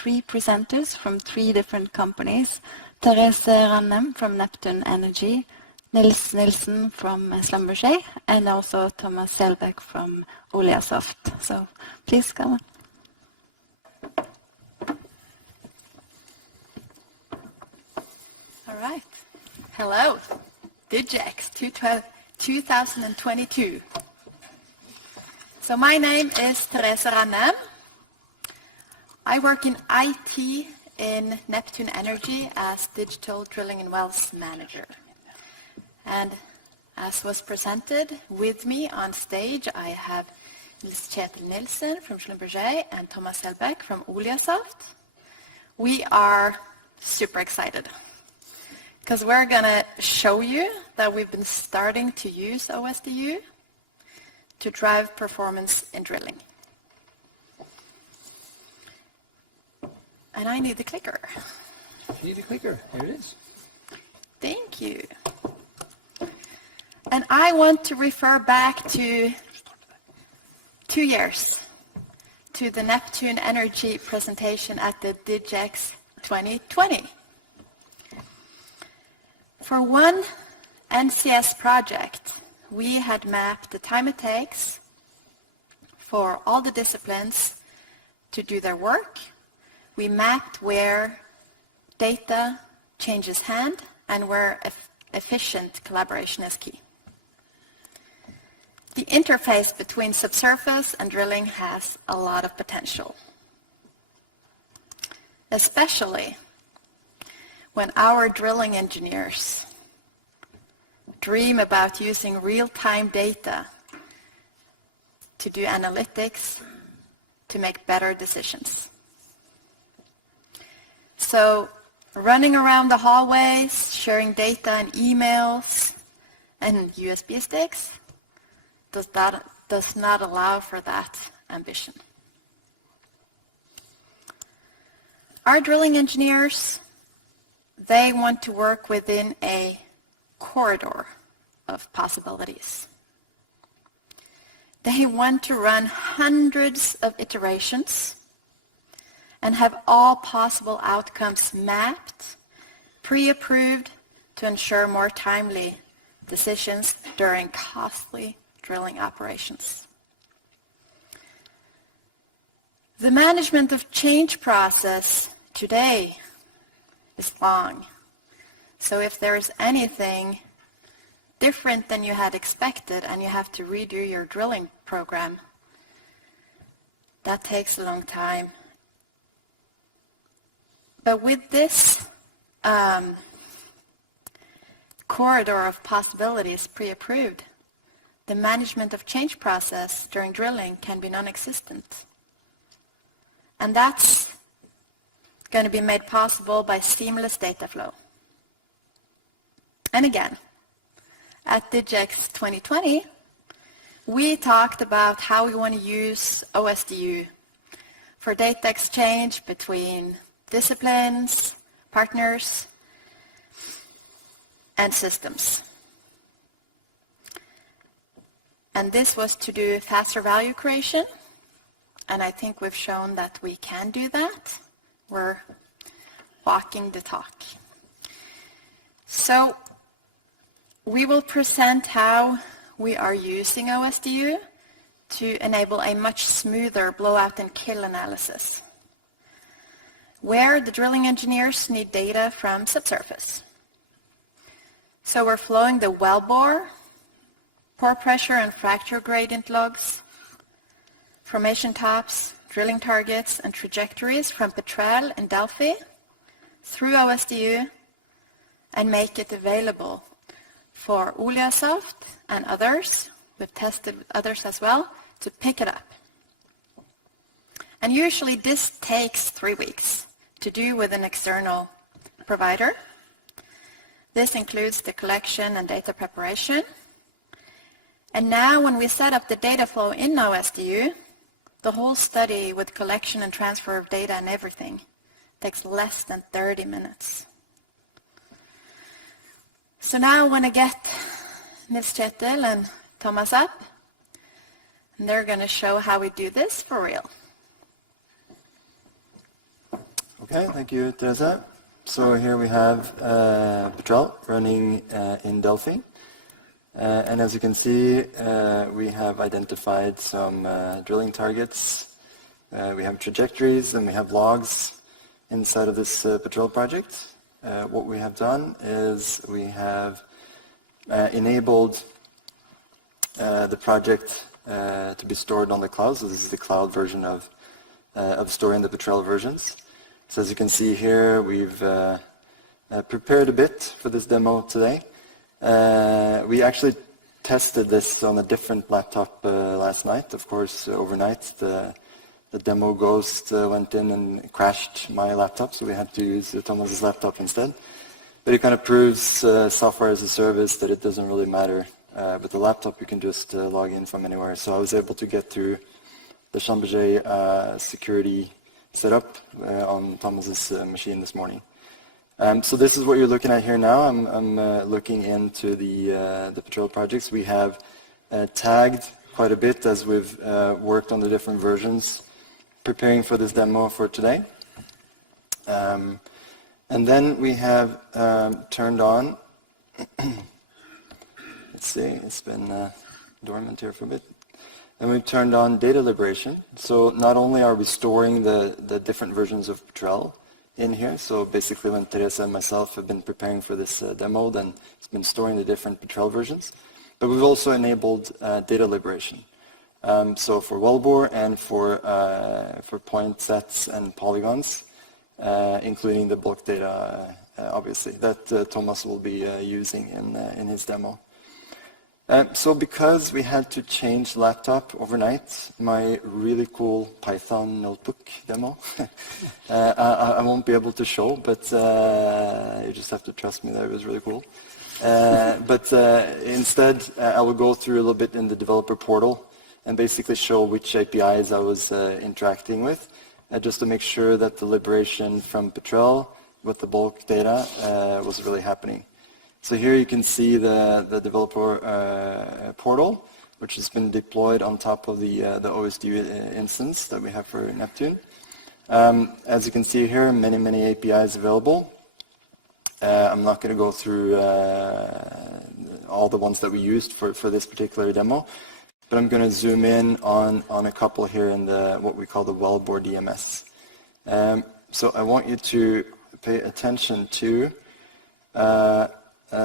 three presenters from three different companies. Therese Rannem from Neptune Energy, Nils Nilsen from Schlumberger, and also Thomas Selbekk from Oliasoft. So please come on. All right. Hello. DigEX 2022. So my name is Therese Rannem. I work in IT in Neptune Energy as Digital Drilling and Wells Manager. And as was presented with me on stage, I have Nils Nilsen from Schlumberger and Thomas Selbekk from Oliasoft. We are super excited because we're going to show you that we've been starting to use OSDU to drive performance in drilling. And I need the clicker. You need a clicker. There it is. Thank you. And I want to refer back to 2 years, to the Neptune Energy presentation at the DigEX 2020. For one NCS project, we had mapped the time it takes for all the disciplines to do their work. We mapped where data changes hand and where efficient collaboration is key. The interface between subsurface and drilling has a lot of potential, especially when our drilling engineers dream about using real-time data to do analytics to make better decisions. So running around the hallways, sharing data and emails and USB sticks does not allow for that ambition. Our drilling engineers, they want to work within a corridor of possibilities. They want to run hundreds of iterations and have all possible outcomes mapped, pre-approved to ensure more timely decisions during costly drilling operations. The management of change process today is long. So if there is anything different than you had expected and you have to redo your drilling program, that takes a long time. But with this corridor of possibilities pre-approved, the management of change process during drilling can be non-existent. And that's going to be made possible by seamless data flow. And again, at DigEX 2020, we talked about how we want to use OSDU for data exchange between disciplines, partners, and systems. And this was to do faster value creation, and I think we've shown that we can do that. We're walking the talk. So we will present how we are using OSDU to enable a much smoother blowout and kill analysis, where the drilling engineers need data from subsurface. So we're flowing the wellbore, pore pressure and fracture gradient logs, formation tops, drilling targets, and trajectories from Petrel and Delphi through OSDU and make it available for Oliasoft and others, we've tested with others as well, to pick it up. And usually this takes 3 weeks to do with an external provider. This includes the collection and data preparation. And now when we set up the data flow in OSDU, the whole study with collection and transfer of data and everything takes less than 30 minutes. So now I want to get Nils and Thomas up, and they're going to show how we do this for real. Okay, thank you, Therese. So here we have Petrel running in Delphi. And as you can see, we have identified some drilling targets. We have trajectories and we have logs inside of this Petrel project. What we have done is we have enabled the project to be stored on the cloud. So this is the cloud version of storing the Petrel versions. So as you can see here, we've prepared a bit for this demo today. We actually tested this on a different laptop last night. Of course, overnight the demo ghost went in and crashed my laptop, so we had to use Thomas's laptop instead. But it kind of proves software as a service that it doesn't really matter. With the laptop, you can just log in from anywhere. So I was able to get through the Schlumberger security setup on Thomas's machine this morning. So this is what you're looking at here now. I'm looking into the Petrel projects. We have tagged quite a bit as we've worked on the different versions, preparing for this demo for today. And then we have turned on, let's see, it's been dormant here for a bit. And we've turned on data liberation. So not only are we storing the different versions of Petrel in here, so basically when Therese and myself have been preparing for this demo, then it's been storing the different Petrel versions. But we've also enabled data liberation. So for wellbore and for point sets and polygons, including the bulk data, obviously, that Thomas will be using in his demo. So because we had to change laptop overnight, my really cool Python notebook demo, I won't be able to show, but you just have to trust me that it was really cool. But instead, I will go through a little bit in the developer portal and basically show which APIs I was interacting with, just to make sure that the liberation from Petrel with the bulk data was really happening. So here you can see the developer portal, which has been deployed on top of the OSDU instance that we have for Neptune. As you can see here, many APIs available. I'm not going to go through all the ones that we used for this particular demo, but I'm going to zoom in on a couple here in what we call the wellbore DMS. So I want you to pay attention to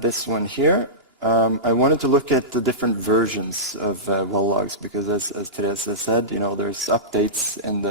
this one here. I wanted to look at the different versions of well logs because, as Therese said, you know, there's updates on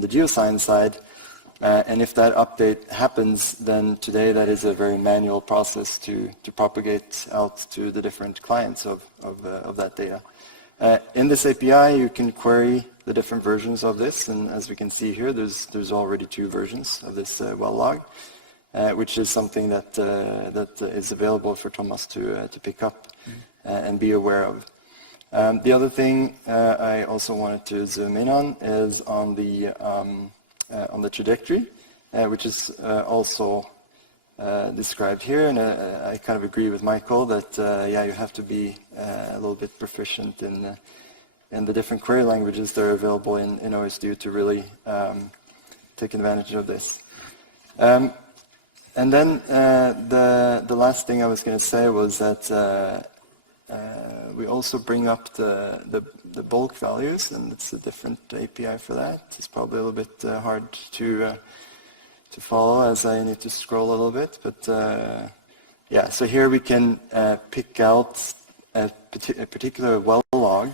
the geoscience side, and if that update happens, then today that is a very manual process to propagate out to the different clients of that data. In this API, you can query the different versions of this, and as we can see here, there's already 2 versions of this well log. Which is something that is available for Thomas to pick up and be aware of. The other thing I also wanted to zoom in on is on the trajectory, which is also described here, and I kind of agree with Michael that yeah, you have to be a little bit proficient in the different query languages that are available in OSDU to really take advantage of this. And then the last thing I was going to say was that we also bring up the bulk values, and it's a different API for that. It's probably a little bit hard to follow as I need to scroll a little bit, but yeah. So here we can pick out a particular well log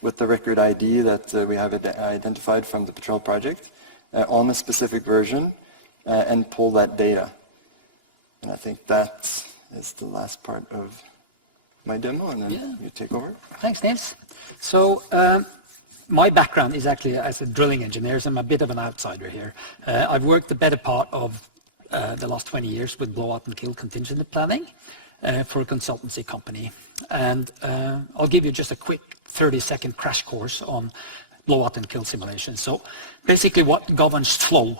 with the record ID that we have identified from the Petrel project on a specific version and pull that data. And I think that is the last part of my demo, and then you take over. Thanks, Nils. So my background is actually as a drilling engineer, so I'm a bit of an outsider here. I've worked the better part of the last 20 years with Blowout and Kill contingency planning for a consultancy company. And I'll give you just a quick 30-second crash course on Blowout and Kill simulation. So basically what governs flow,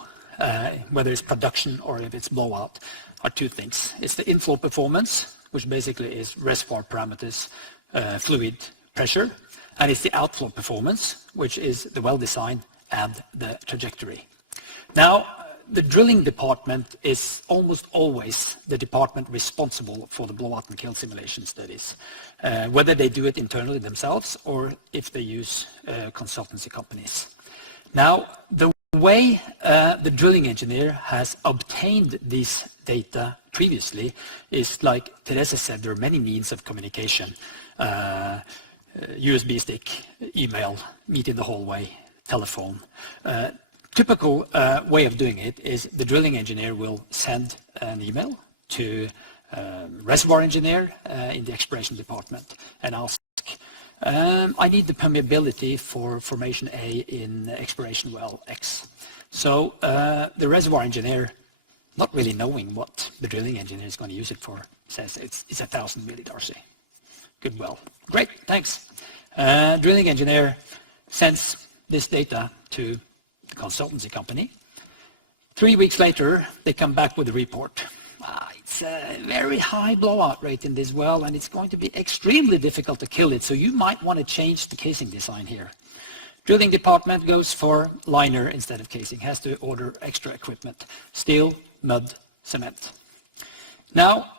whether it's production or if it's blowout, are 2 things. It's the inflow performance, which basically is reservoir parameters, fluid pressure, and it's the outflow performance, which is the well design and the trajectory. Now, the drilling department is almost always the department responsible for the blowout and kill simulation studies, whether they do it internally themselves or if they use consultancy companies. Now, the way the drilling engineer has obtained these data previously is, like Therese said, there are many means of communication. USB stick, email, meet in the hallway, telephone. Typical way of doing it is the drilling engineer will send an email to reservoir engineer in the exploration department and ask, I need the permeability for formation A in exploration well X. So the reservoir engineer, not really knowing what the drilling engineer is going to use it for, says it's 1,000 millidarcy. Good well. Great, thanks. Drilling engineer sends this data to the consultancy company. 3 weeks later, they come back with a report. It's a very high blowout rate in this well, and it's going to be extremely difficult to kill it, so you might want to change the casing design here. Drilling department goes for liner instead of casing, has to order extra equipment, steel, mud, cement. Now,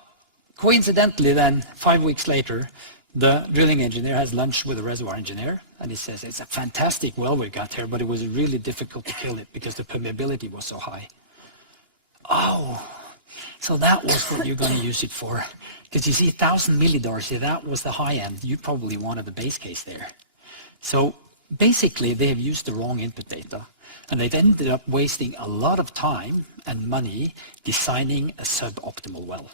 coincidentally then, 5 weeks later, the drilling engineer has lunch with the reservoir engineer, and he says, it's a fantastic well we got here, but it was really difficult to kill it because the permeability was so high. Oh, so that was what you're going to use it for. Because you see, 1,000 millidarcy, that was the high end. You probably wanted the base case there. So basically, they have used the wrong input data, and they've ended up wasting a lot of time and money designing a suboptimal well.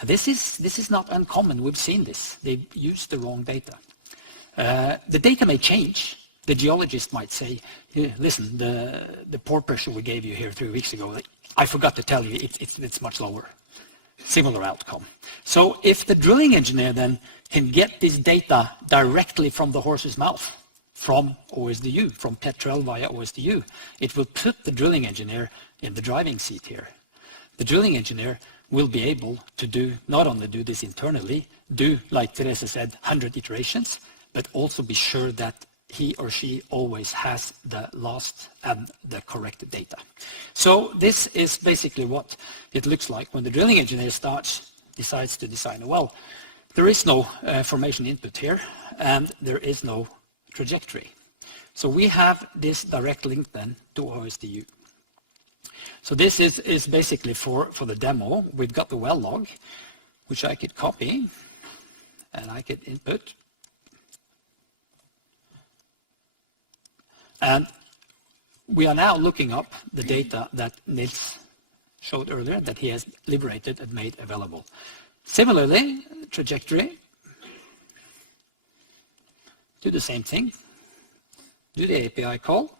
And this is not uncommon. We've seen this. They've used the wrong data. The data may change. The geologist might say, listen, the pore pressure we gave you here 3 weeks ago, I forgot to tell you, it's much lower. Similar outcome. So if the drilling engineer then can get this data directly from the horse's mouth, from OSDU, from Petrel via OSDU, it will put the drilling engineer in the driving seat here. The drilling engineer will be able to not only do this internally, like Therese said, 100 iterations, but also be sure that he or she always has the last and the correct data. So this is basically what it looks like when the drilling engineer decides to design a well. There is no formation input here, and there is no trajectory. So we have this direct link then to OSDU. So this is basically for the demo. We've got the well log, which I could copy, and I could input. And we are now looking up the data that Nils showed earlier that he has liberated and made available. Similarly, trajectory, do the same thing, do the API call,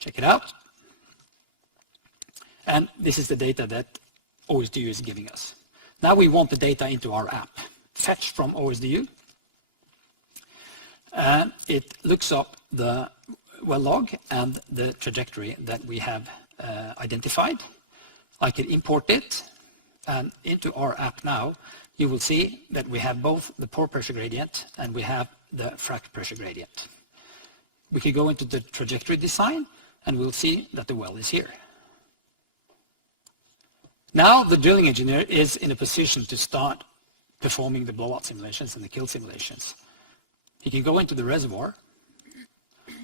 check it out, and this is the data that OSDU is giving us. Now we want the data into our app. Fetch from OSDU, and it looks up the well log and the trajectory that we have identified. I can import it, and into our app now, you will see that we have both the pore pressure gradient and we have the frac pressure gradient. We can go into the trajectory design, and we'll see that the well is here. Now the drilling engineer is in a position to start performing the blowout simulations and the kill simulations. He can go into the reservoir.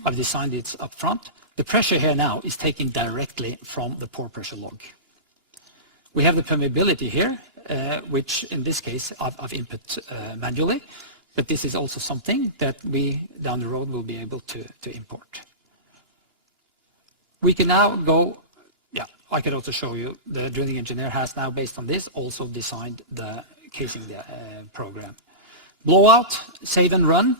I've designed it up front. The pressure here now is taken directly from the pore pressure log. We have the permeability here, which in this case I've input manually, but this is also something that we down the road will be able to import. We can now go, I could also show you the drilling engineer has now, based on this, also designed the casing program. Blowout, save and run.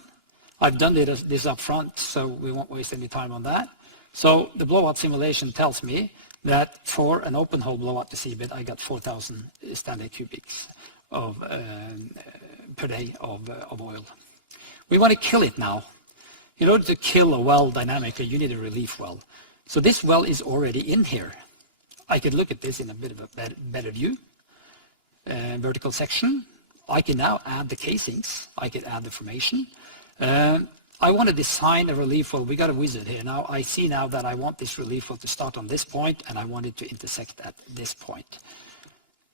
I've done this up front, so we won't waste any time on that. So the blowout simulation tells me that for an open hole blowout to seabed, I got 4,000 standard cubics per day of oil. We want to kill it now. In order to kill a well dynamically, you need a relief well. So this well is already in here. I could look at this in a bit of a better view. Vertical section. I can now add the casings. I could add the formation. I want to design a relief well. We got a wizard here. Now I see now that I want this relief well to start on this point and I want it to intersect at this point.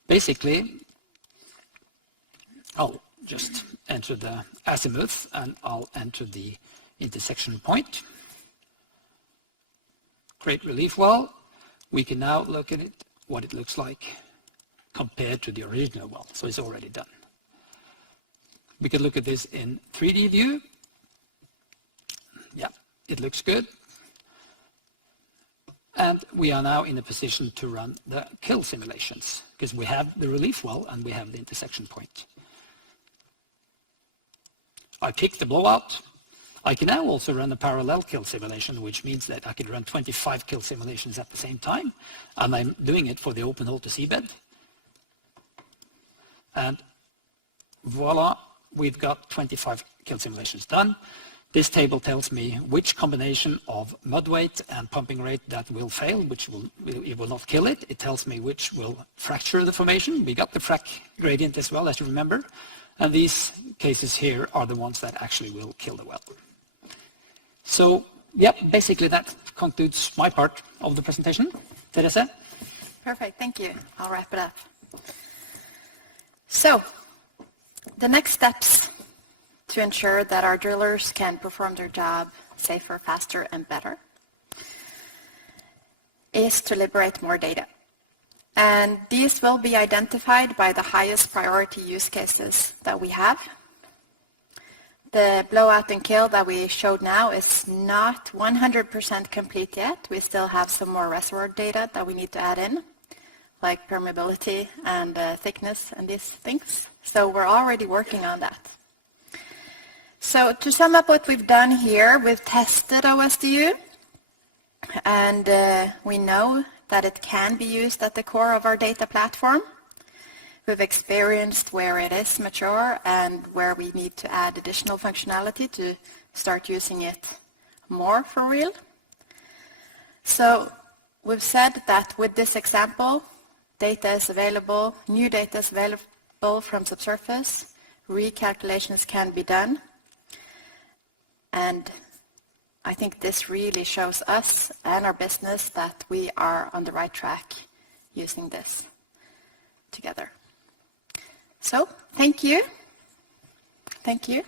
Basically, I'll just enter the azimuth and I'll enter the intersection point. Create relief well. We can now look at it, what it looks like compared to the original well. So it's already done. We can look at this in 3D view. Yeah, it looks good. And we are now in a position to run the kill simulations because we have the relief well and we have the intersection point. I pick the blowout. I can now also run a parallel kill simulation, which means that I can run 25 kill simulations at the same time. And I'm doing it for the open hole to seabed. And voila, we've got 25 kill simulations done. This table tells me which combination of mud weight and pumping rate that will fail, it will not kill it. It tells me which will fracture the formation. We got the frac gradient as well, as you remember. And these cases here are the ones that actually will kill the well. So, yeah, basically that concludes my part of the presentation. Therese? Perfect, thank you. I'll wrap it up. So, the next steps to ensure that our drillers can perform their job safer, faster, and better is to liberate more data. And these will be identified by the highest priority use cases that we have. The blowout and kill that we showed now is not 100% complete yet. We still have some more reservoir data that we need to add in, like permeability and thickness and these things. So we're already working on that. So to sum up what we've done here, we've tested OSDU, and we know that it can be used at the core of our data platform. We've experienced where it is mature and where we need to add additional functionality to start using it more for real. So we've said that with this example, data is available, new data is available from subsurface, recalculations can be done. And I think this really shows us and our business that we are on the right track using this together. So, thank you. Thank you.